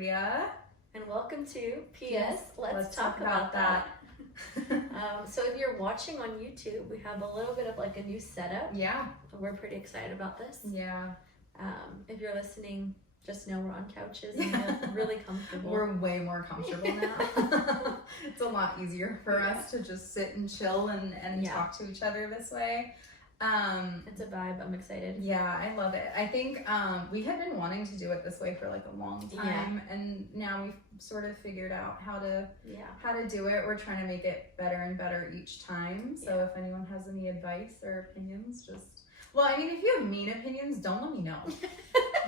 Priya. And welcome to P.S. Let's talk about that. So if you're watching on YouTube, we have a little bit of like a new setup. Yeah. We're pretty excited about this. Yeah. If you're listening, just know we're on couches and we're really comfortable. We're way more comfortable now. It's a lot easier for us to just sit and chill and talk to each other this way. It's a vibe. I'm excited. Yeah, I love it. I think we had been wanting to do it this way for like a long time, and now we've sort of figured out how to do it. We're trying to make it better and better each time. So if anyone has any advice or opinions, if you have mean opinions, don't let me know.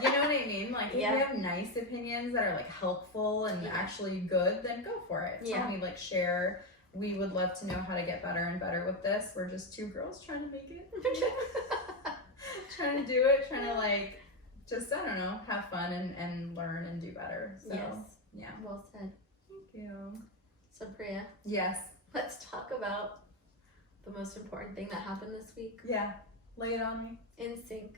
You know what I mean? Like, if you have nice opinions that are like helpful and actually good, then go for it. Tell me, like, share. We would love to know how to get better and better with this. We're just two girls trying to make it. Trying to do it, trying to like, just, I don't know, have fun and learn and do better. So, yeah. Well said. Thank you. So, Priya. Yes. Let's talk about the most important thing that happened this week. Yeah. Lay it on me. NSYNC.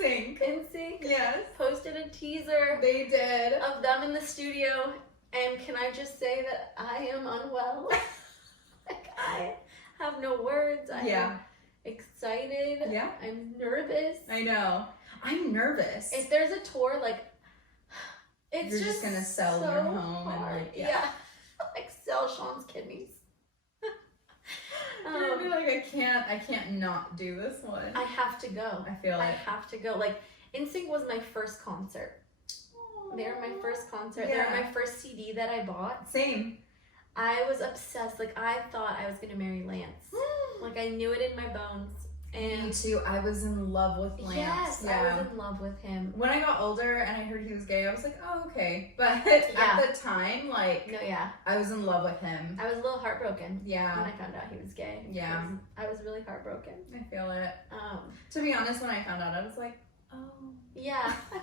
NSYNC. NSYNC. Yes. Posted a teaser. They did. Of them in the studio. And can I just say that I am unwell? Like, I have no words. I'm excited. Yeah. I'm nervous. I know. I'm nervous. If there's a tour, like, it's You're just gonna sell so your home hard. and like, like sell Sean's kidneys. You're gonna be like, I can't not do this one. I have to go. I feel I have to go. Like, NSYNC was my first concert. They were my first concert. They were my first CD that I bought. Same. I was obsessed. Like, I thought I was gonna marry Lance. Like, I knew it in my bones. And me too. I was in love with Lance. Yes, I was in love with him. When I got older and I heard he was gay, I was like, oh, okay. But at the time, like, I was in love with him. I was a little heartbroken. Yeah. When I found out he was gay. Yeah. I was really heartbroken. I feel it. To be honest, when I found out, I was like, oh. Yeah. I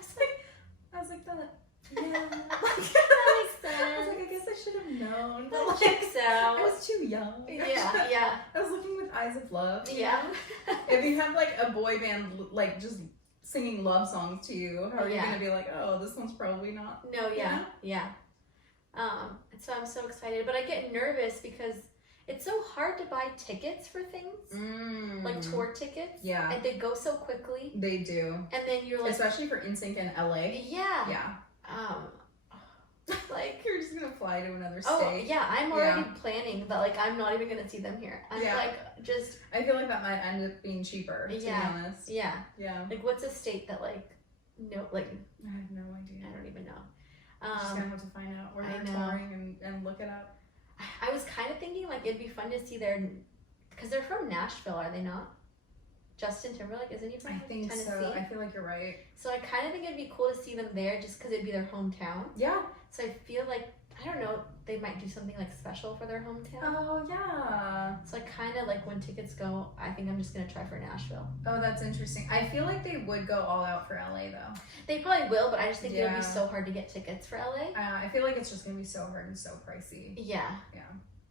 was like that. Yeah. That makes sense. I was like, I guess I should have known. That like, checks out. I was too young. Yeah. I was looking with eyes of love. Yeah. If you have like a boy band like just singing love songs to you, how are you gonna be like, oh, this one's probably not? No, yeah. So I'm so excited, but I get nervous because it's so hard to buy tickets for things, like tour tickets. Yeah. And they go so quickly. They do. And then you're like, especially for NSYNC in LA. Yeah. Yeah. Like, you're just gonna fly to another state. Oh yeah, I'm already planning that. Like, I'm not even gonna see them here. I'm like, just. I feel like that might end up being cheaper. To be honest. Yeah. Yeah. Like, what's a state that like, no, like. I have no idea. I don't even know. I'm just gonna have to find out where they're touring and look it up. I was kind of thinking like it'd be fun to see their, because they're from Nashville, are they not? Justin Timberlake, isn't he from Tennessee? So. I feel like you're right. So I kind of think it'd be cool to see them there just because it'd be their hometown. Yeah. So I feel like, I don't know, they might do something like special for their hometown. Oh, yeah. So I kind of like when tickets go, I think I'm just going to try for Nashville. Oh, that's interesting. I feel like they would go all out for LA though. They probably will, but I just think it would be so hard to get tickets for LA. I feel like it's just going to be so hard and so pricey. Yeah. Yeah.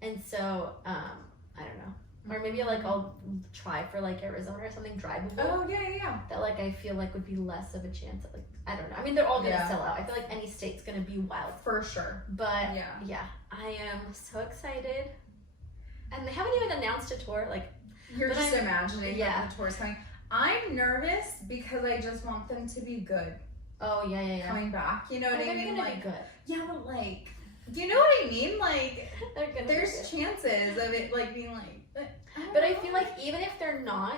And so, I don't know. Or maybe like I'll try for like Arizona or something drivable. Oh yeah. That like I feel like would be less of a chance of like, I don't know. I mean, they're all gonna sell out. I feel like any state's gonna be wild. For sure. But yeah, I am so excited. And they haven't even announced a tour. Like, you're just imagining that the tour's coming. I'm nervous because I just want them to be good. Oh yeah. Coming back, you know what I mean? They're gonna be good. Yeah, but like, do you know what I mean? Like, there's chances of it like being like. But I feel like even if they're not,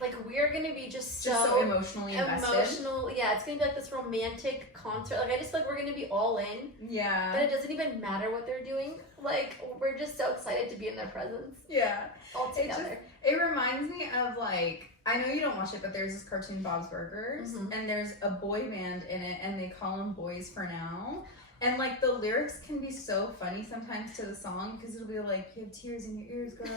like, we're gonna be just so emotionally invested. Yeah, it's gonna be like this romantic concert. Like, I just feel like we're gonna be all in. Yeah. But it doesn't even matter what they're doing. Like, we're just so excited to be in their presence. Yeah. All together. It reminds me of like, I know you don't watch it, but there's this cartoon Bob's Burgers, and there's a boy band in it, and they call them Boys for Now. And like the lyrics can be so funny sometimes to the song because it'll be like, you have tears in your ears, girl.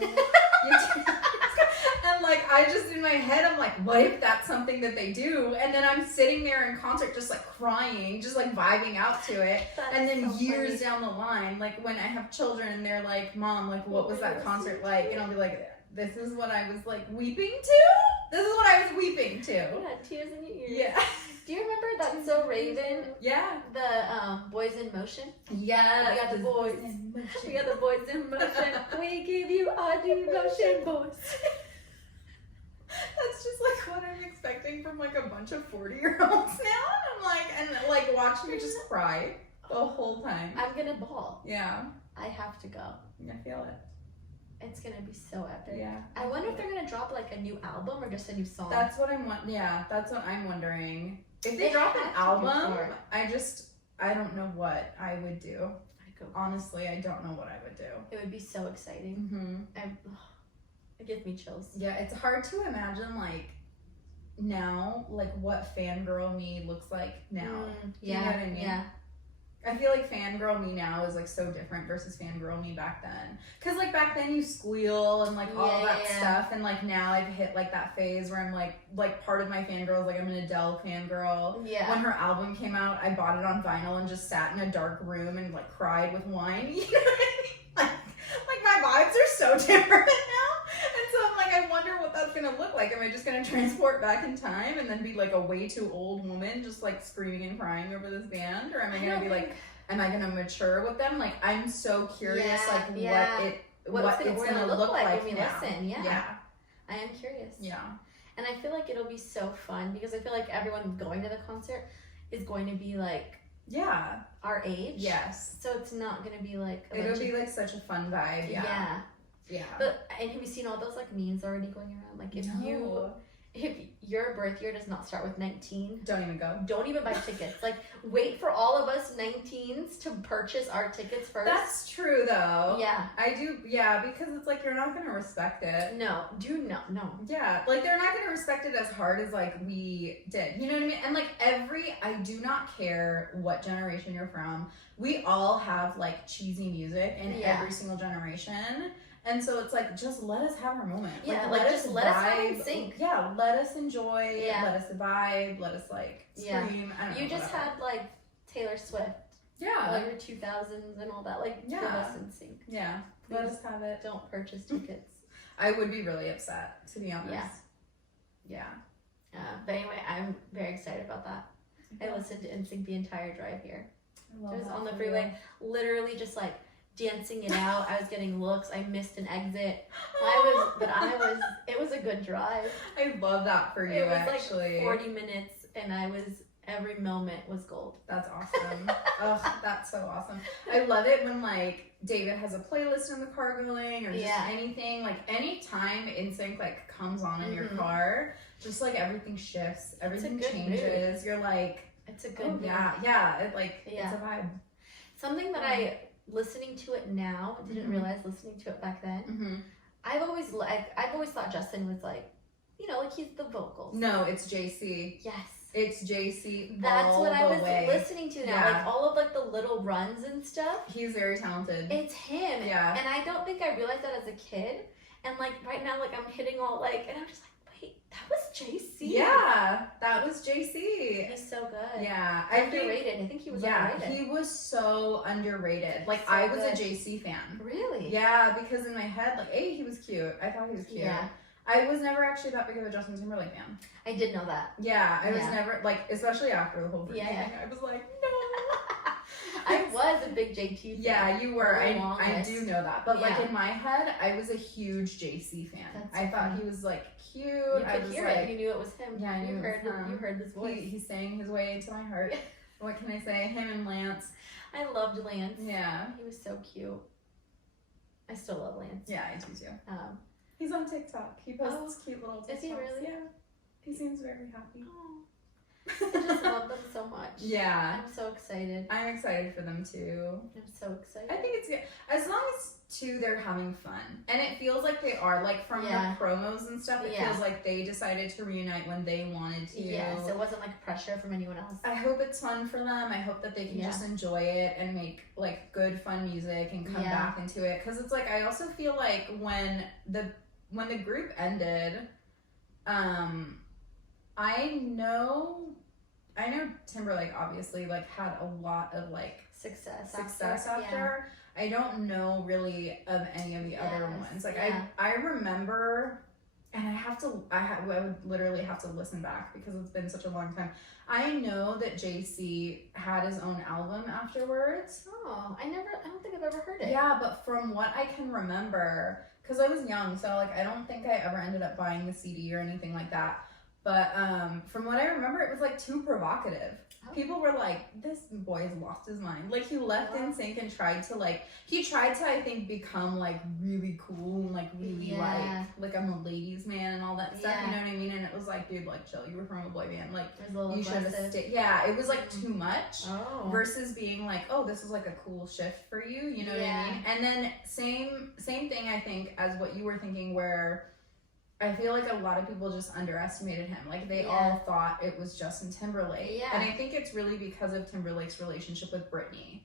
And like I just in my head I'm like, what if that's something that they do? And then I'm sitting there in concert just like crying, just like vibing out to it. And then so years down the line, like when I have children and they're like, Mom, like what was that concert like? And I'll be like, this is what I was like weeping to? This is what I was weeping to. Yeah, tears in your ears. Yeah. Do you remember That's So Raven? Yeah. The Boys in Motion? Yeah. We got the boys. We got the boys in motion. We give you our devotion, boys. That's just like what I'm expecting from like a bunch of 40-year-olds now. And watch me just cry the whole time. I'm gonna bawl. Yeah. I have to go. I feel it. It's gonna be so epic. Yeah. I wonder if they're gonna drop like a new album or just a new song. That's what that's what I'm wondering. If they drop an album, I don't know what I would do. Honestly, I don't know what I would do. It would be so exciting. It gives me chills. Yeah, it's hard to imagine like now, like what fangirl me looks like now. Do you know what I mean? Yeah. I feel like fangirl me now is like so different versus fangirl me back then. Cause like back then you squeal and like all that stuff, and like now I've hit like that phase where I'm like part of my fangirl is like I'm an Adele fangirl. Yeah. When her album came out, I bought it on vinyl and just sat in a dark room and like cried with wine. You know what I mean? Like my vibes are so different now. And so I'm like, I wonder what that's gonna look like. Am I just gonna transport back in time and then be like a way too old woman just like screaming and crying over this band? Or am I gonna be like, am I gonna mature with them? Like I'm so curious what it's gonna look like when we now. Listen. Yeah. I am curious. Yeah. And I feel like it'll be so fun because I feel like everyone going to the concert is going to be like our age. Yes. So it's not gonna be like it'll be like such a fun vibe. Yeah. But and have you seen all those like memes already going around? Like if your birth year does not start with 19, don't even go. Don't even buy tickets. Like wait for all of us 19s to purchase our tickets first. That's true though. Yeah. I do. Yeah, because it's like you're not gonna respect it. No. Do not. No. Yeah, like they're not gonna respect it as hard as like we did. You know what I mean? And like I do not care what generation you're from. We all have like cheesy music in every single generation. And so it's like, just let us have our moment. Yeah, let us have NSYNC. Yeah, let us enjoy. Yeah. Let us vibe. Let us like scream. I don't know. You just had like Taylor Swift. Yeah. Like your 2000s and all that. Like give us NSYNC. Yeah. Let us have it. Don't purchase tickets. I would be really upset, to be honest. Yeah. But anyway, I'm very excited about that. I listened to NSYNC the entire drive here. I was on the freeway, literally just like dancing it out. I was getting looks. I missed an exit. It was a good drive. I love that for you. It was actually like 40 minutes, and every moment was gold. That's awesome. Oh, that's so awesome. I love it when like David has a playlist in the car going, or just anything. Like anytime NSYNC like comes on in your car, just like everything shifts, everything changes. Mood. You're like, it's a good mood. It's a vibe. Something that listening to it now, didn't realize listening to it back then. I've always thought Justin was like, like he's the vocals. No, it's JC. Yes. It's JC. That's what I was listening to now. Like all of like the little runs and stuff. He's very talented. It's him. Yeah. And I don't think I realized that as a kid. And like right now, like I'm hitting all like, and I'm just like, wait, that was JC. Yeah, that was JC. He's so good. Yeah. Underrated. I think he was underrated. He was so underrated. Like, I was a JC fan. Really? Yeah, because in my head, like, he was cute. I thought he was cute. Yeah. I was never actually that big of a Justin Timberlake fan. I did know that. Yeah, I was never, like, especially after the whole Britney thing, I was like, no. I was a big JT fan. Yeah, you were. I do know that. But like in my head, I was a huge JC fan. I thought he was like cute. You could hear it. You knew it was him. Yeah, I knew you heard his voice. He sang his way into my heart. What can I say? Him and Lance. I loved Lance. Yeah. He was so cute. I still love Lance. Yeah, I do too. He's on TikTok. He posts cute little TikToks. Is he really? Yeah. He seems very happy. Oh. I just love them so much. Yeah. I'm so excited. I'm excited for them too. I'm so excited. I think it's good. As long as too they're having fun. And it feels like they are. Like from the promos and stuff, it feels like they decided to reunite when they wanted to. Yes, it wasn't like pressure from anyone else. I hope it's fun for them. I hope that they can just enjoy it and make like good fun music and come back into it. Because it's like I also feel like when the group ended, I know Timberlake obviously like had a lot of like success after. I don't know really of any of the other ones. Like I remember and I would literally have to listen back because it's been such a long time. I know that JC had his own album afterwards. Oh, I don't think I've ever heard it. Yeah, but from what I can remember, because I was young, so like I don't think I ever ended up buying the CD or anything like that. But from what I remember, it was like too provocative. Oh. People were like, this boy's lost his mind. Like he left NSYNC and tried to I think become like really cool and like really like I'm a ladies man and all that stuff. You know what I mean? And it was like, dude, like chill. You were from a boy band. Like you should have stayed. Yeah, it was like too much versus being like, oh, this is like a cool shift for you. You know what I mean? And then same thing I think as what you were thinking, where I feel like a lot of people just underestimated him. Like they all thought it was Justin Timberlake. Yeah. And I think it's really because of Timberlake's relationship with Britney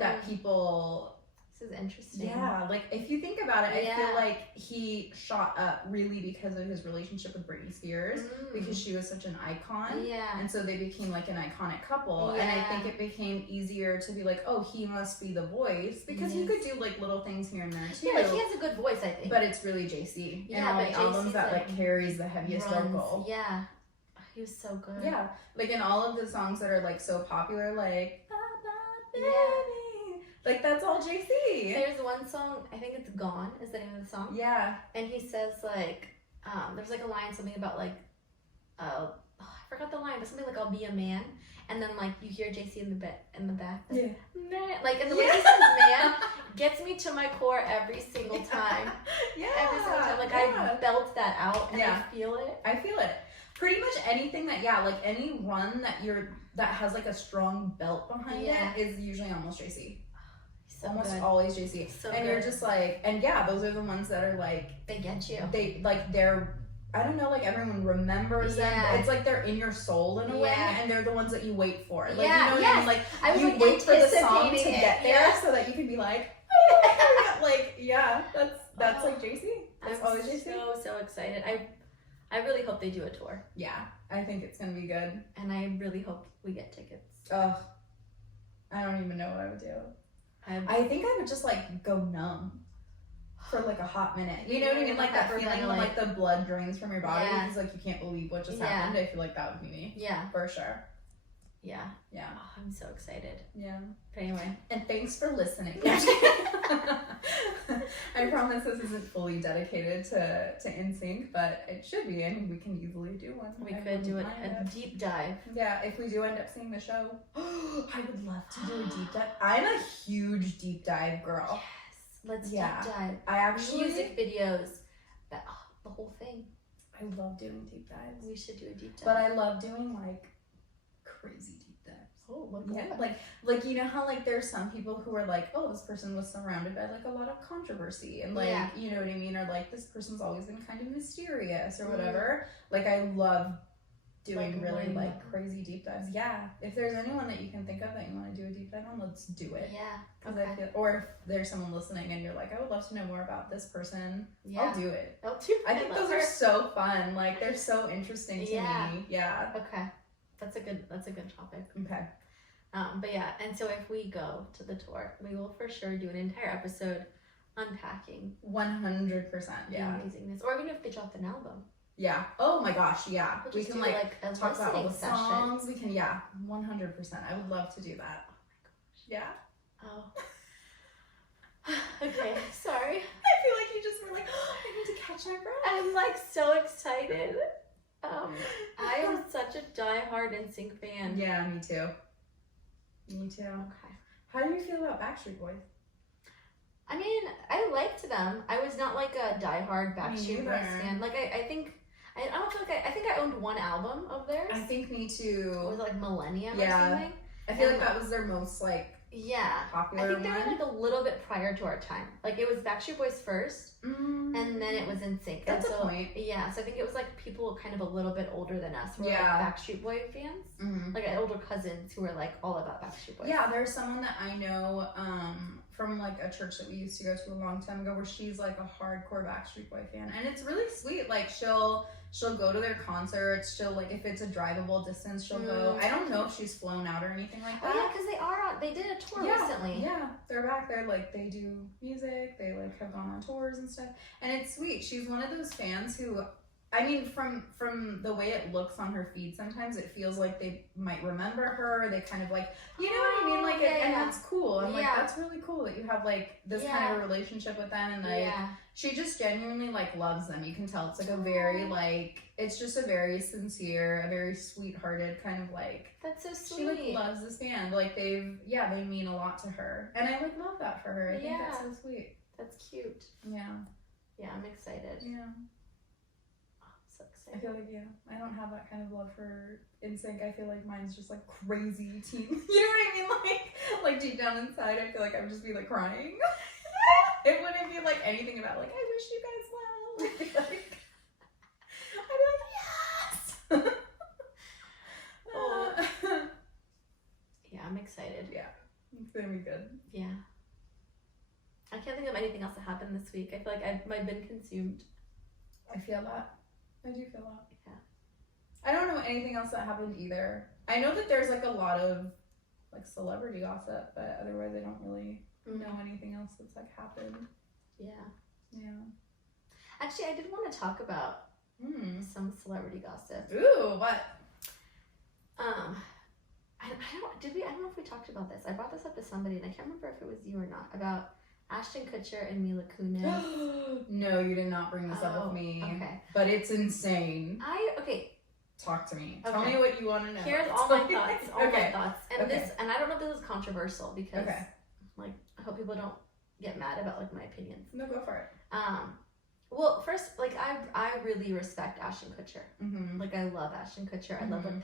that people... This is interesting. Yeah, like if you think about it, I feel like he shot up really because of his relationship with Britney Spears because she was such an icon. Yeah. And so they became like an iconic couple. Yeah. And I think it became easier to be like, oh, he must be the voice because he could do like little things here and there too. Yeah, like he has a good voice, I think. But it's really JC. Yeah, and all the albums that like carries the heaviest vocal. Yeah. He was so good. Yeah. Like in all of the songs that are like so popular, like baby. Like, that's all JC. There's one song, I think it's Gone, is the name of the song. Yeah. And he says, like, there's, like, a line, something about, like, I forgot the line, but something like, I'll be a man. And then, like, you hear JC in the back. Like, man. Like, and the way he says man gets me to my core every single time. Every single time. Like, I belt that out, and I feel it. I feel it. Pretty much anything that, like, any run that has, like, a strong belt behind it is usually almost JC. So almost good. Always JC. So and good. You're just like, and those are the ones that are like, they get you. They're, I don't know, like everyone remembers them. It's like they're in your soul in a way, and they're the ones that you wait for. Like, you know what I mean? Like, you like wait for the song to get there so that you can be like, oh, like, that's like JC. That's always JC. So excited. I really hope they do a tour. Yeah, I think it's gonna be good. And I really hope we get tickets. Ugh, I don't even know what I would do. I think I would just like go numb for like a hot minute. You know what I mean? Like that feeling when like the blood drains from your body because like you can't believe what just happened. I feel like that would be me. Yeah. For sure. Yeah. Yeah. Oh, I'm so excited. Yeah. But anyway. And thanks for listening. I promise this isn't fully dedicated to NSYNC, but it should be, and we can easily do one. We could do a deep dive. Yeah, if we do end up seeing the show, I would love to do a deep dive. I'm a huge deep dive girl. Yes, let's deep dive. I actually music videos, the whole thing. I love doing deep dives. We should do a deep dive. But I love doing like crazy deep dives. Oh, what? Yeah, like you know how like there's some people who are like, oh, this person was surrounded by like a lot of controversy and like you know what I mean, or like this person's always been kind of mysterious or whatever. Like I love doing really like crazy deep dives. Yeah, if there's anyone that you can think of that you want to do a deep dive on, let's do it. Yeah, because I feel, or if there's someone listening and you're like, I would love to know more about this person. I'll do it. I think those are so fun. Like they're so interesting to me. Yeah. Okay. That's a good topic. Okay. But yeah, and so if we go to the tour, we will for sure do an entire episode unpacking 100%. Yeah. Amazingness. Or even if they dropped an album. Yeah. Oh my gosh. Yeah. We can like talk about all the songs. We can. Yeah. 100%. I would love to do that. Oh my gosh. Yeah. Oh. Okay. Sorry. I feel like you just were like, oh, I need to catch my breath. I'm like so excited. I am such a die-hard NSYNC fan. Yeah, me too. Me too. Okay. How do you feel about Backstreet Boys? I mean, I liked them. I was not like a die-hard Backstreet Boys fan. Like I think I don't feel like I think I owned one album of theirs. I think me too. Was it like Millennium or something? I feel like that was their most like popular I think they were like a little bit prior to our time. Like it was Backstreet Boys first, and then it was NSYNC. That's a point. Yeah, so I think it was like people kind of a little bit older than us who were like Backstreet Boy fans. Like older cousins who were like all about Backstreet Boys. Yeah, there's someone that I know from like a church that we used to go to a long time ago where she's like a hardcore Backstreet Boy fan, and it's really sweet. Like she'll go to their concerts. She'll like if it's a drivable distance, she'll go. I don't know if she's flown out or anything like that. Oh yeah, because they did a tour recently. Yeah, they're back. They're like they do music. They like have gone on tours and stuff, and it's sweet. She's one of those fans who I mean, from the way it looks on her feed, sometimes it feels like they might remember her. They kind of like, you know what I mean? Like, and that's cool. And like, that's really cool that you have like this kind of a relationship with them. And like, she just genuinely like loves them. You can tell it's like a very like, it's just a very sincere, a very sweethearted kind of like. That's so sweet. She like loves this band. Like they mean a lot to her. And I like love that for her. I think that's so sweet. That's cute. Yeah. Yeah, I'm excited. Yeah. So excited. I feel like, I don't have that kind of love for NSYNC. I feel like mine's just like crazy teen. You know what I mean? Like deep down inside, I feel like I would just be like crying. It wouldn't be like anything about like, I wish you guys well. I'd be like, yes! Yeah, I'm excited. Yeah, it's gonna be good. Yeah. I can't think of anything else that happened this week. I feel like I've been consumed. I feel that. I do feel that. Yeah. I don't know anything else that happened either. I know that there's like a lot of like celebrity gossip, but otherwise I don't really know anything else that's like happened. Yeah. Yeah. Actually, I did want to talk about some celebrity gossip. Ooh, what? I don't know if we talked about this. I brought this up to somebody and I can't remember if it was you or not, about Ashton Kutcher and Mila Kunis. No, you did not bring this up with me. Okay. But it's insane. Okay. Talk to me. Okay. Tell me what you want to know. Here's all my thoughts. My thoughts. And this, and I don't know if this is controversial because like I hope people don't get mad about like my opinions. No, go for it. Well, first, like I really respect Ashton Kutcher. Mm-hmm. Like I love Ashton Kutcher. I love what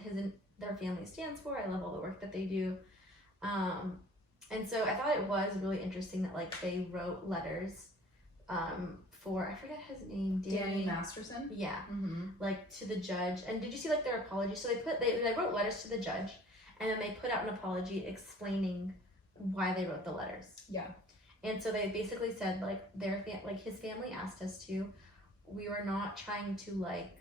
their family stands for. I love all the work that they do. And so I thought it was really interesting that like they wrote letters for, I forget his name, Danny Masterson. Yeah. Like to the judge. And did you see like their apology? So they wrote letters to the judge and then they put out an apology explaining why they wrote the letters. Yeah. And so they basically said like his family asked us to. We were not trying to like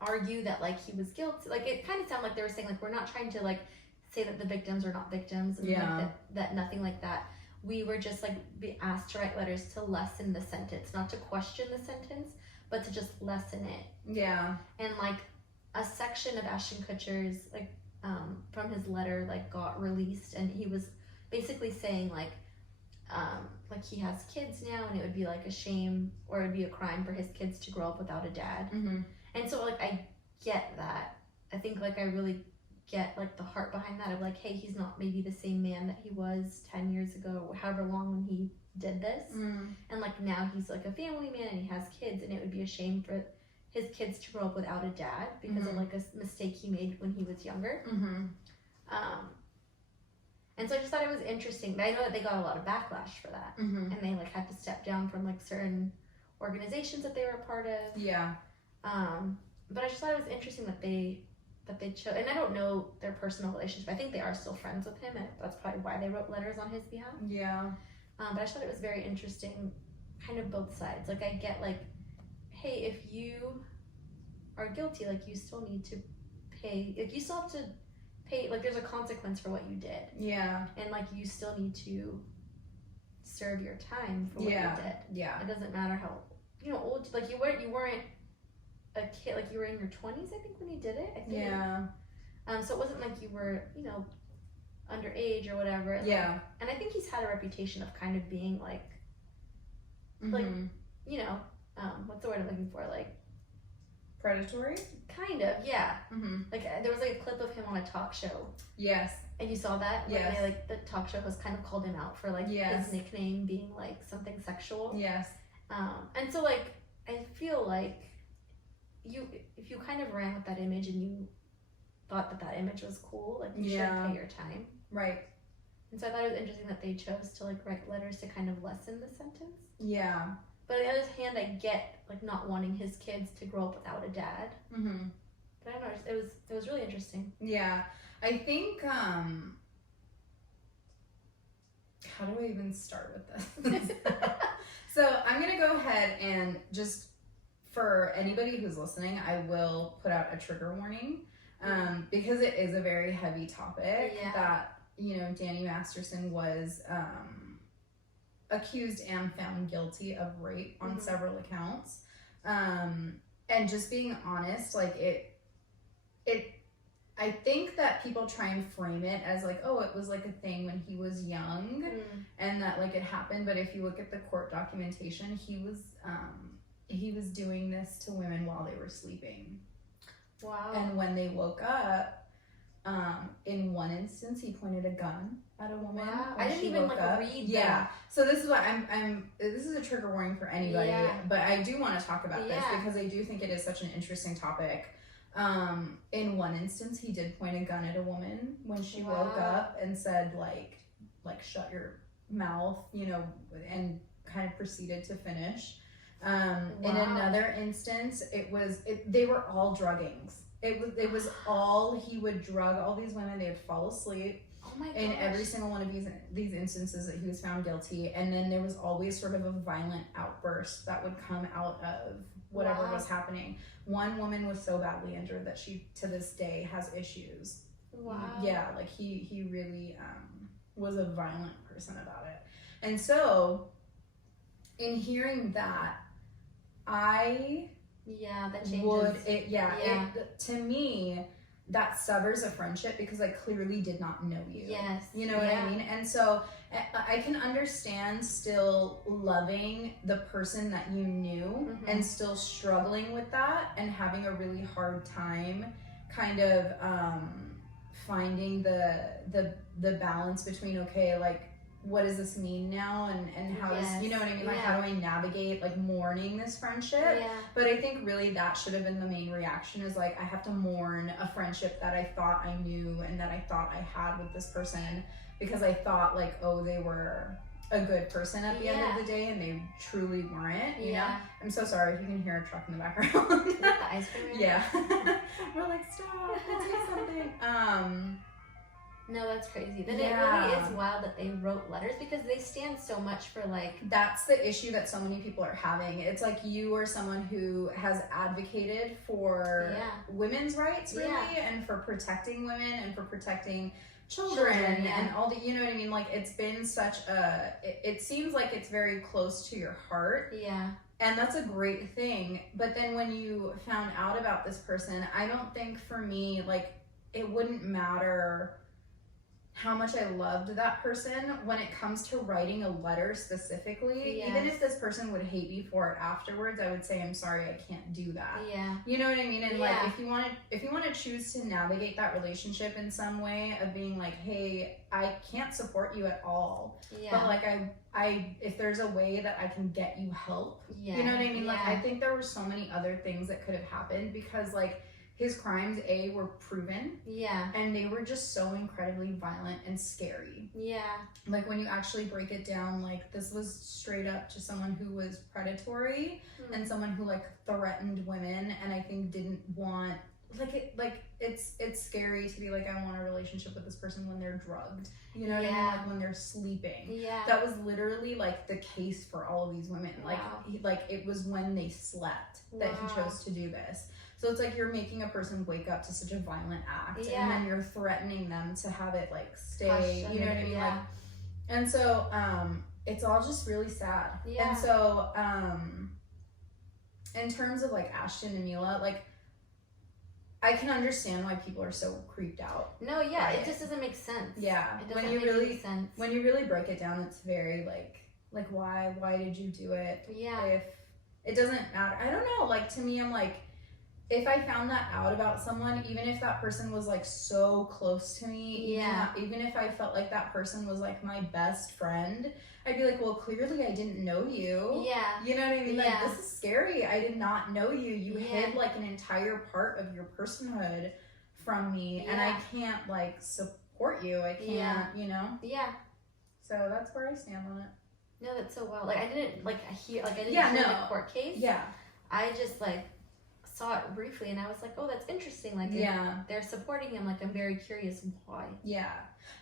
argue that like he was guilty. Like it kind of sounded like they were saying like we're not trying to like say that the victims are not victims and like that nothing like that. We were just like be asked to write letters to lessen the sentence, not to question the sentence, but to just lessen it. Yeah. And like a section of Ashton Kutcher's like from his letter like got released, and he was basically saying like he has kids now, and it would be like a shame or it'd be a crime for his kids to grow up without a dad. And so like I get that. I think like I really get like the heart behind that of like, hey, he's not maybe the same man that he was 10 years ago or however long when he did this. And like now he's like a family man and he has kids, and it would be a shame for his kids to grow up without a dad because of like a mistake he made when he was younger. And so I just thought it was interesting. But I know that they got a lot of backlash for that. And they like had to step down from like certain organizations that they were a part of. Yeah. But I just thought it was interesting that they chose, and I don't know their personal relationship. I think they are still friends with him, and that's probably why they wrote letters on his behalf. Yeah. But I just thought it was very interesting, kind of both sides. Like I get like, hey, if you are guilty, like you still need to pay. Like you still have to pay. Like there's a consequence for what you did. Yeah. And like you still need to serve your time for what you did. Yeah. It doesn't matter how old. Like you weren't a kid, like you were in your 20s, I think, when you did it. I think. Yeah. So it wasn't like you were, underage or whatever. Yeah. Like, and I think he's had a reputation of kind of being like, what's the word I'm looking for? Like predatory? Kind of, yeah. Like there was like a clip of him on a talk show. Yes. And you saw that? Yes. Where the talk show host kind of called him out for like his nickname being like something sexual. Yes. And so like I feel like if you kind of ran with that image and you thought that image was cool, like you should pay your time. Right. And so I thought it was interesting that they chose to like write letters to kind of lessen the sentence. Yeah. But on the other hand, I get like not wanting his kids to grow up without a dad. But I don't know, it was really interesting. Yeah. I think how do I even start with this? So I'm gonna go ahead and just, for anybody who's listening, I will put out a trigger warning because it is a very heavy topic that, Danny Masterson was accused and found guilty of rape on several accounts. And just being honest, like I think that people try and frame it as like, oh, it was like a thing when he was young and that like it happened. But if you look at the court documentation, he was doing this to women while they were sleeping. Wow. And when they woke up, in one instance, he pointed a gun at a woman. Wow. I didn't even read Yeah. that. So this is what this is a trigger warning for anybody, but I do want to talk about this because I do think it is such an interesting topic. In one instance, he did point a gun at a woman when she woke up and said like shut your mouth, you know, and kind of proceeded to finish. In another instance, they were all druggings. It was all, he would drug all these women, they would fall asleep. Oh my gosh. In every single one of these instances that he was found guilty, and then there was always sort of a violent outburst that would come out of whatever was happening. One woman was so badly injured that she to this day has issues. Wow. Yeah, like he really was a violent person about it. And so in hearing that, that changes. To me, that severs a friendship because I clearly did not know you. Yes. You know what I mean? And so I can understand still loving the person that you knew and still struggling with that and having a really hard time kind of finding the balance between, okay, like, what does this mean now, and how does, you know what I mean, like how do I navigate like mourning this friendship? But I think really that should have been the main reaction, is like, I have to mourn a friendship that I thought I knew and that I thought I had with this person, because I thought like, oh, they were a good person at the end of the day, and they truly weren't, you know? I'm so sorry if you can hear a truck in the background. Is that the ice cream? Yeah. We're like, stop, let's do something. No, that's crazy. Then it really is wild that they wrote letters, because they stand so much for like... That's the issue that so many people are having. It's like you are someone who has advocated for women's rights, really, and for protecting women and for protecting children and all the, you know what I mean? Like, it's been such a... It seems like it's very close to your heart. Yeah. And that's a great thing. But then when you found out about this person, I don't think for me, like, it wouldn't matter how much I loved that person when it comes to writing a letter specifically. Even if this person would hate me for it afterwards, I would say, I'm sorry, I can't do that. You know what I mean? And like, if you want to choose to navigate that relationship in some way of being like, hey, I can't support you at all, but like I if there's a way that I can get you help, you know what I mean? Like, I think there were so many other things that could have happened, because like, his crimes, were proven. And they were just so incredibly violent and scary. Like, when you actually break it down, like, this was straight up to someone who was predatory and someone who, like, threatened women, and I think didn't want, it's scary to be like, I want a relationship with this person when they're drugged. You know what I mean? Like, when they're sleeping. That was literally, like, the case for all of these women. Like, it was when they slept that he chose to do this. So it's like you're making a person wake up to such a violent act, and then you're threatening them to have it like stay, you know what I mean? Like, and so it's all just really sad. And so in terms of like Ashton and Mila, like, I can understand why people are so creeped out. No, it just doesn't make sense. It doesn't when you really break it down, it's very like why did you do it? If it doesn't matter, I don't know. Like, to me, I'm like, if I found that out about someone, even if that person was like so close to me, even if I felt like that person was like my best friend, I'd be like, well, clearly I didn't know you. You know what I mean? Like, this is scary. I did not know you. You hid like an entire part of your personhood from me, and I can't like support you. I can't, you know? So that's where I stand on it. No, that's so wild. Like, I didn't hear the court case. I just like saw it briefly, and I was like, oh, that's interesting. Like, they're supporting him. Like, I'm very curious why.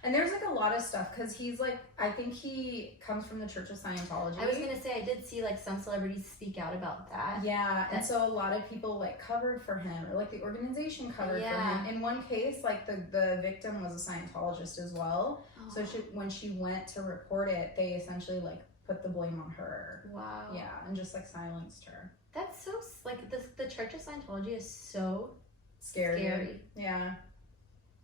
And there's like a lot of stuff, because he's like, I think he comes from the Church of Scientology. I was gonna say, I did see like some celebrities speak out about that. And so a lot of people like covered for him, or like the organization covered for him. In one case, like the victim was a Scientologist as well. So when she went to report it, they essentially like put the blame on her. Wow. Yeah, and just like silenced her. That's so like the Church of Scientology is so scary. Yeah.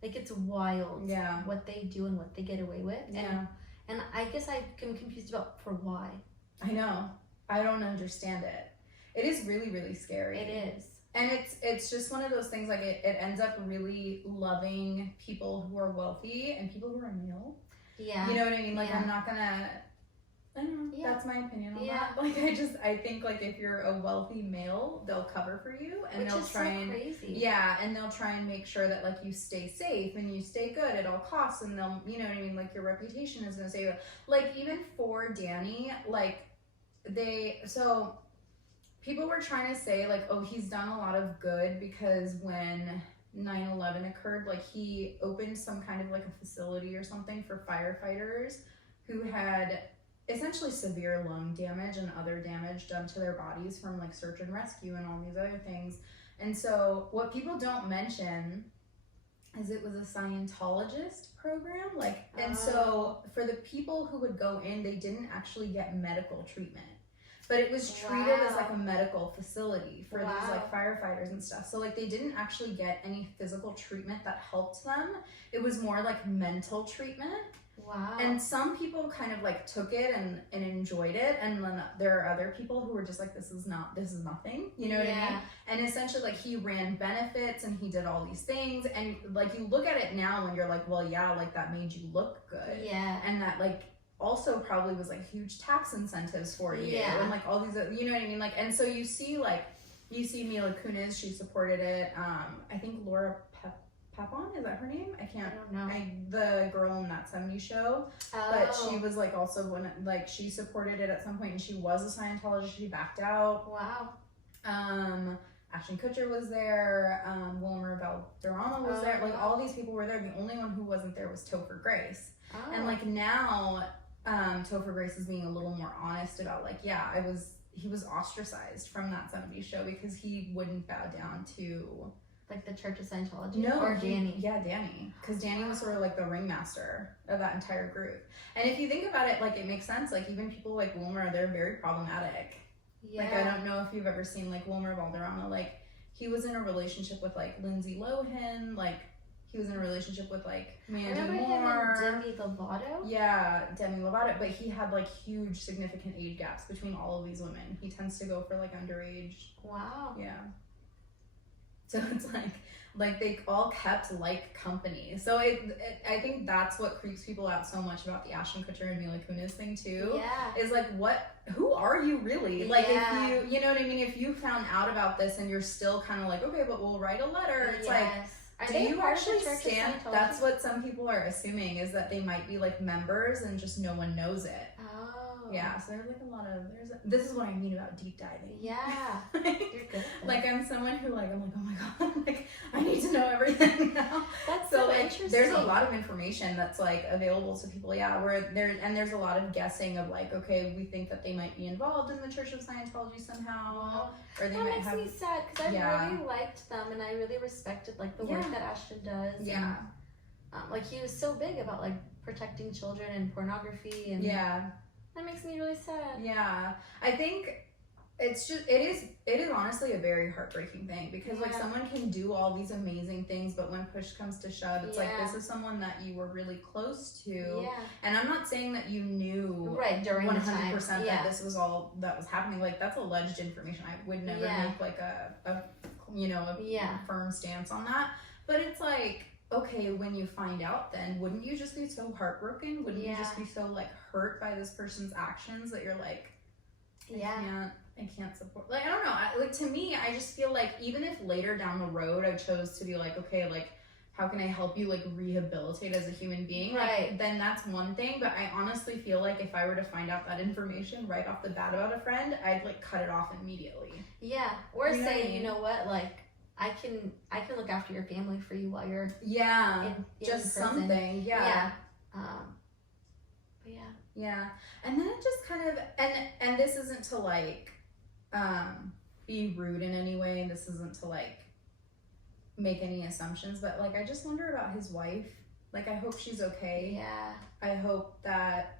Like it's wild. Yeah. What they do and what they get away with. Yeah. And I guess I'm confused about for why. I know. I don't understand it. It is really, really scary. It is. And it's just one of those things, like it ends up really loving people who are wealthy and people who are male. Yeah. You know what I mean? Like yeah. I'm not gonna, I don't know, yeah. that's my opinion on yeah. that. Like I think like if you're a wealthy male, they'll cover for you and Which they'll is try so and crazy. Yeah, and they'll try and make sure that like you stay safe and you stay good at all costs, and they'll, you know what I mean, like your reputation is gonna stay good. Like even for Danny, like so people were trying to say like, oh, he's done a lot of good because when 9/11 occurred, like he opened some kind of like a facility or something for firefighters who had essentially severe lung damage and other damage done to their bodies from like search and rescue and all these other things. And so what people don't mention is it was a Scientologist program, like, and so for the people who would go in, they didn't actually get medical treatment. But it was treated as like a medical facility for these like firefighters and stuff. So like they didn't actually get any physical treatment that helped them. It was more like mental treatment. Wow. And some people kind of like took it and enjoyed it, and then there are other people who were just like, this is nothing, you know what I mean? And essentially like he ran benefits and he did all these things, and like you look at it now and you're like, well, yeah, like that made you look good. Yeah. And that like also probably was like huge tax incentives for you, and like all these, you know what I mean? Like, and so you see Mila Kunis, she supported it. I think Laura Papon, is that her name? I don't know. The girl in that 70s show. But she was like also when like she supported it at some point, and she was a Scientologist. She backed out. Wow. Ashton Kutcher was there. Wilmer Valderrama was there. Like all these people were there. The only one who wasn't there was Topher Grace. And like now, Topher Grace is being a little more honest about like, yeah, he was ostracized from that 70s show because he wouldn't bow down to like the Church of Scientology? No, or Danny? Yeah, Danny. Because Danny was sort of like the ringmaster of that entire group. And if you think about it, like it makes sense. Like even people like Wilmer, they're very problematic. Yeah. Like I don't know if you've ever seen like Wilmer Valderrama. Like he was in a relationship with like Lindsay Lohan. Like he was in a relationship with like Mandy Moore. Him and Demi Lovato? Yeah, Demi Lovato. But he had like huge significant age gaps between all of these women. He tends to go for like underage. Wow. Yeah. So it's like they all kept like company. So I think that's what creeps people out so much about the Ashton Kutcher and Mila Kunis thing too. Yeah. Is like, who are you really? Like if you know what I mean? If you found out about this and you're still kind of like, okay, but we'll write a letter. It's like, do you actually stand? That's what some people are assuming, is that they might be like members and just no one knows it. Oh. Yeah, so there's like a lot of, this is what I mean about deep diving. Yeah. You're good. Like I'm someone who like, I'm like, oh my God, like I need to know everything now. That's so like, interesting. There's a lot of information that's like available to people, there's a lot of guessing of like, okay, we think that they might be involved in the Church of Scientology somehow. Or they might have. That makes me sad because I really liked them and I really respected like the work that Ashton does. Yeah. And, like he was so big about like protecting children and pornography and that makes me really sad. Yeah. I think it's just it is honestly a very heartbreaking thing because like someone can do all these amazing things, but when push comes to shove, it's like this is someone that you were really close to. Yeah. And I'm not saying that you knew during 100% that this was all that was happening. Like that's alleged information. I would never make like a firm stance on that. But it's like, okay, when you find out, then wouldn't you just be so heartbroken? Wouldn't you just be so like hurt by this person's actions that you're like, I can't support. Like I don't know. Like to me, I just feel like even if later down the road I chose to be like, okay, like how can I help you like rehabilitate as a human being? Like, then that's one thing. But I honestly feel like if I were to find out that information right off the bat about a friend, I'd like cut it off immediately. Yeah. Or say, you know what, like. I can look after your family for you while you're in just prison. Something and then it just kind of and this isn't to like be rude in any way, and this isn't to like make any assumptions, but like I just wonder about his wife. Like I hope she's okay. I hope that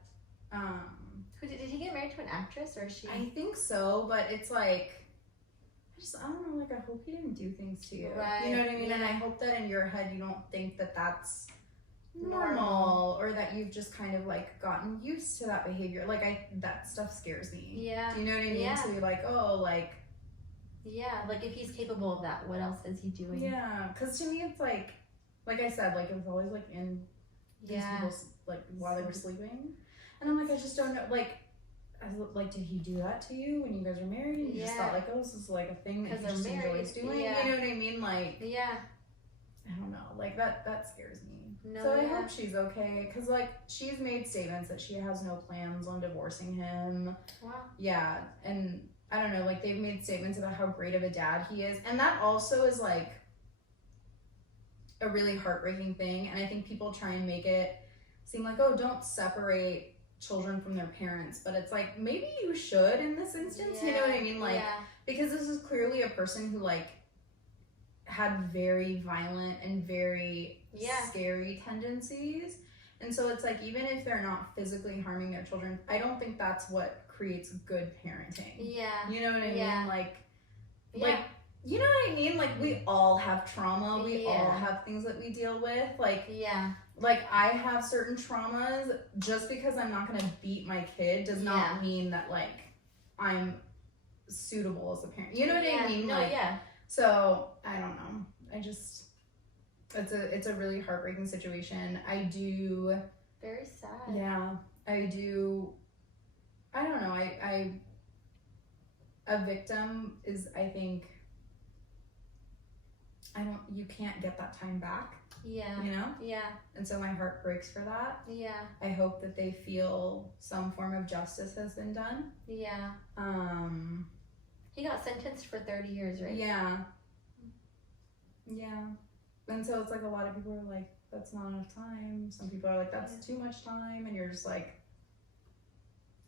did he get married to an actress, or is she? I think so, but it's like, I don't know, like, I hope he didn't do things to you. Right. You know what I mean? Yeah. And I hope that in your head you don't think that that's normal, or that you've just kind of like gotten used to that behavior. Like, that stuff scares me. Yeah. Do you know what I mean? Yeah. To be like, oh, like. Yeah, like if he's capable of that, what else is he doing? Yeah, because to me it's like I said, like, it was always like in these people's, like, while they were sleeping. And I'm like, I just don't know, like, did he do that to you when you guys were married? And you just thought, like, oh, this is like a thing that he just enjoys doing? Yeah. You know what I mean? Like, yeah. I don't know. Like, that scares me. No, so I hope she's okay. Because, like, she's made statements that she has no plans on divorcing him. Wow. Yeah. And I don't know, like, they've made statements about how great of a dad he is. And that also is, like, a really heartbreaking thing. And I think people try and make it seem like, oh, don't separate children from their parents, but it's like, maybe you should in this instance. You know what I mean? Like, because this is clearly a person who, like, had very violent and very scary tendencies. And so it's like, even if they're not physically harming their children, I don't think that's what creates good parenting. Yeah. You know what I mean? Like, you know what I mean? Like, we all have trauma. We all have things that we deal with. Like, like, I have certain traumas. Just because I'm not going to beat my kid does not mean that, like, I'm suitable as a parent. You know what I mean? No, like, so, I don't know. I just, it's a really heartbreaking situation. I do. Very sad. Yeah, I do. I don't know. A victim is, I think, you can't get that time back. Yeah. You know? Yeah. And so my heart breaks for that. Yeah. I hope that they feel some form of justice has been done. Yeah. He got sentenced for 30 years, right? Yeah. Yeah. And so it's like, a lot of people are like, that's not enough time. Some people are like, that's too much time. And you're just like,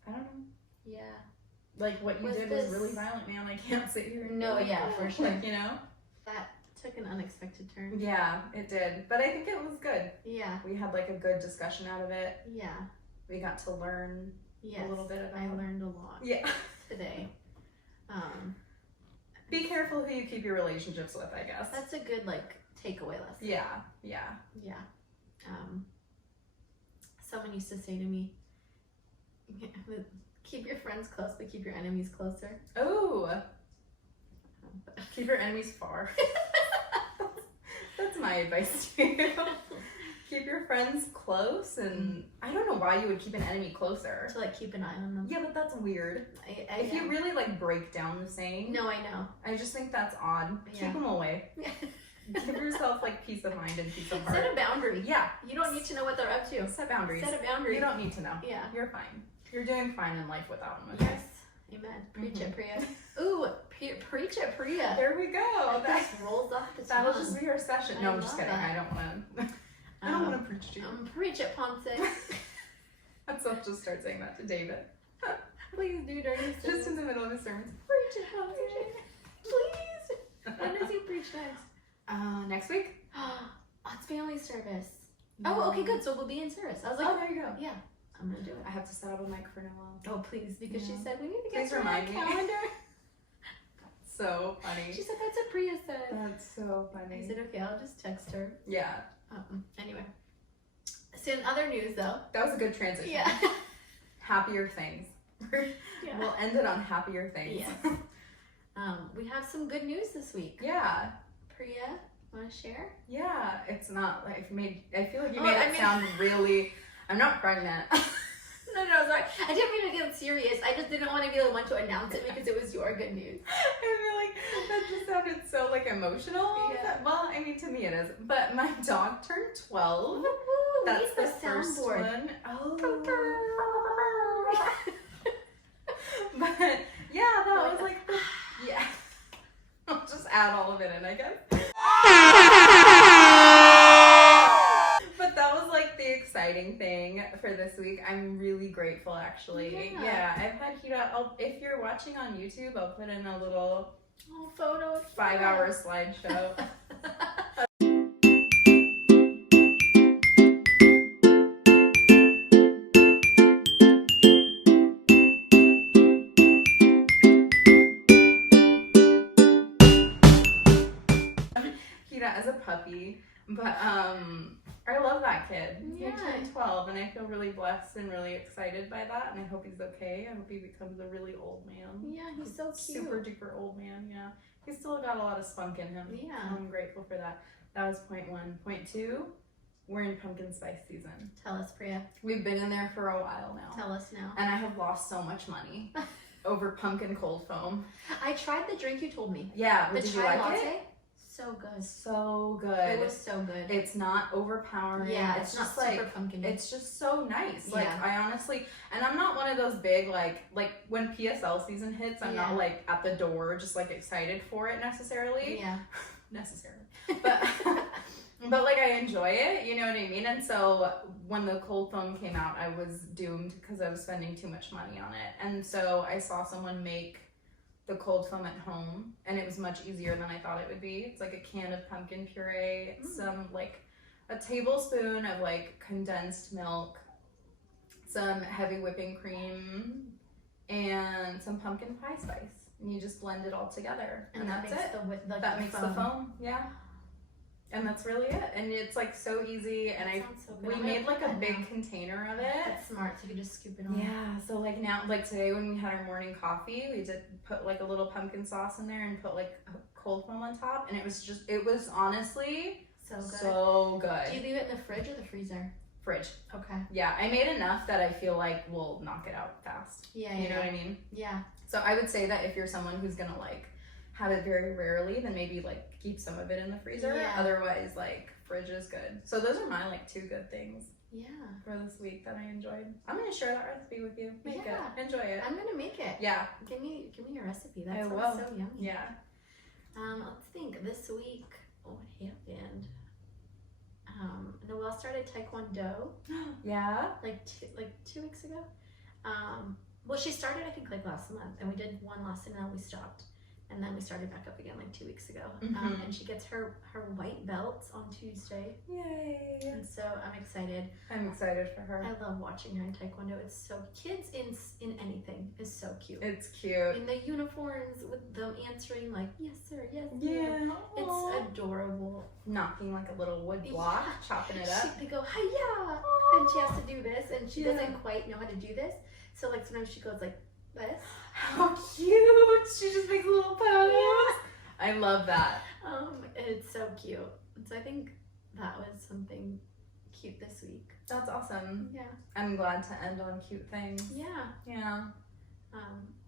I don't know. Yeah. Like, what you did was really violent, man. I can't sit here and for sure. Like, you know? That took an unexpected turn. Yeah, it did. But I think it was good. Yeah. We had, like, a good discussion out of it. Yeah. We got to learn a little bit about I learned a lot. Yeah. Today. Be careful who you keep your relationships with, I guess. That's a good, like, takeaway lesson. Yeah. Yeah. Yeah. Someone used to say to me, keep your friends close, but keep your enemies closer. Oh. Keep your enemies far. That's my advice to you. Keep your friends close, and I don't know why you would keep an enemy closer. To, like, keep an eye on them. Yeah, but that's weird. If you really, like, break down the saying. No, I know. I just think that's odd. Yeah. Keep them away. Give yourself, like, peace of mind and peace of heart. Set a boundary. Yeah. You don't need to know what they're up to. Set boundaries. Set a boundary. You don't need to know. Yeah. You're fine. You're doing fine in life without them. Okay? Yes. Amen. Preach it, Priya. Ooh, preach it, Priya. There we go. That just rolls off the tongue. That'll just be our session. No, I'm just kidding. I don't want to. I don't want to preach to you. Preach it, Ponce. I'll just start saying that to David. Please do during the sermon. Just in the middle of the sermon. Preach it, Ponce. Please. When does he preach next? Next week. It's family service. Oh, okay, good. So we'll be in service. I was like, oh, there you go. Yeah, I'm gonna do it. I have to set up a mic for Noelle. Oh, please, because she said we need to get please remind me. Calendar. So funny. She said that's what Priya said. That's so funny. I said, okay, I'll just text her. Yeah. Anyway. So in other news, though. That was a good transition. Yeah. Happier things. Yeah. We'll end it on happier things. Yes. We have some good news this week. Yeah. Priya, want to share? Yeah. It's not like I feel like you made it sound really. I'm not pregnant. No, sorry. I didn't mean to get serious. I just didn't want to be the one to announce it because it was your good news. I feel like that just sounded so, like, emotional. Yeah. Well, I mean, to me it is. But my dog turned 12. Woo-hoo, that's the first one. Oh. But yeah, that was like yeah. I'll just add all of it in, I guess. But that was like the exciting thing for this week. I'm really grateful, actually. Yeah, I've had Hida. If you're watching on YouTube, I'll put in a little photo 5-hour slideshow. I love that kid. He Yeah. turned 12, and I feel really blessed and really excited by that. And I hope he's okay. I hope he becomes a really old man. Yeah, he's so cute. Super duper old man. Yeah, he's still got a lot of spunk in him. Yeah. I'm grateful for that. That was point 1. Point 2, we're in pumpkin spice season. Tell us, Priya. We've been in there for a while now. Tell us now. And I have lost so much money over pumpkin cold foam. I tried the drink you told me. Yeah, The did you chai like latte. it? So good. So good. It was so good. It's not overpowering. Yeah, it's not just super like pumpkin. it's just so nice. Like Yeah. I honestly, and I'm not one of those big like when PSL season hits, I'm not like at the door just like excited for it necessarily. Yeah. Necessarily. But but like I enjoy it, you know what I mean? And so when the cold foam came out, I was doomed because I was spending too much money on it. And so I saw someone make the cold foam at home, and it was much easier than I thought it would be. It's like a can of pumpkin puree, some like a tablespoon of like condensed milk, some heavy whipping cream, and some pumpkin pie spice. And you just blend it all together, and that's it. That makes the foam, yeah. And that's really it. And it's like so easy. And we made like a big container of it. That's smart. So you can just scoop it on. Yeah. So like now, like today when we had our morning coffee, we did put like a little pumpkin sauce in there and put like cold foam on top. And it was honestly so good. So good. Do you leave it in the fridge or the freezer? Fridge. Okay. Yeah. I made enough that I feel like we'll knock it out fast. Yeah. You know what I mean? Yeah. So I would say that if you're someone who's gonna like have it very rarely, then maybe like keep some of it in the freezer. Yeah. Otherwise, like fridge is good. So those are my like 2 good things Yeah. for this week that I enjoyed. I'm gonna share that recipe with you. Make it. Enjoy it. I'm gonna make it. Yeah. Give me your recipe. That I sounds will. so yummy. Yeah. Let's think. This week, what happened? Noelle started Taekwondo. Yeah. Like 2 weeks ago. Well, she started I think like last month, and we did one lesson, and then we stopped, and then we started back up again like 2 weeks ago. Mhm. And she gets her white belts on Tuesday, Yay. and so I'm excited. I'm excited for her. I love watching her in Taekwondo. It's so kids in anything is so cute. It's cute. In the uniforms with them answering like yes sir, yes sir. Yeah. It's adorable. Knocking like a little wood block, chopping it up. They go hiya, and she has to do this, and she doesn't quite know how to do this. So like sometimes she goes like this. How cute! She just makes a little pose. Yeah. I love that. It's so cute. So I think that was something cute this week. That's awesome. Yeah. I'm glad to end on cute things. Yeah. Yeah.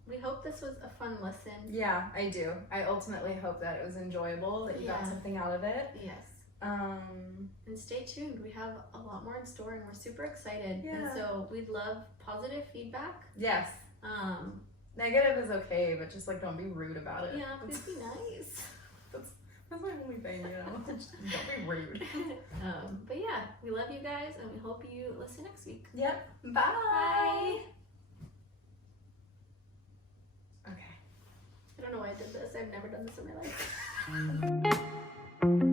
We hope this was a fun listen. Yeah, I do. I ultimately hope that it was enjoyable, that you got something out of it. Yes. And stay tuned. We have a lot more in store, and we're super excited. Yeah. And so we'd love positive feedback. Yes. Negative is okay, but just like don't be rude about it. Yeah, please be nice. That's my only thing, you know. Just don't be rude. But yeah, we love you guys, and we hope you listen next week. Yep. Bye. Bye. Okay. I don't know why I did this. I've never done this in my life.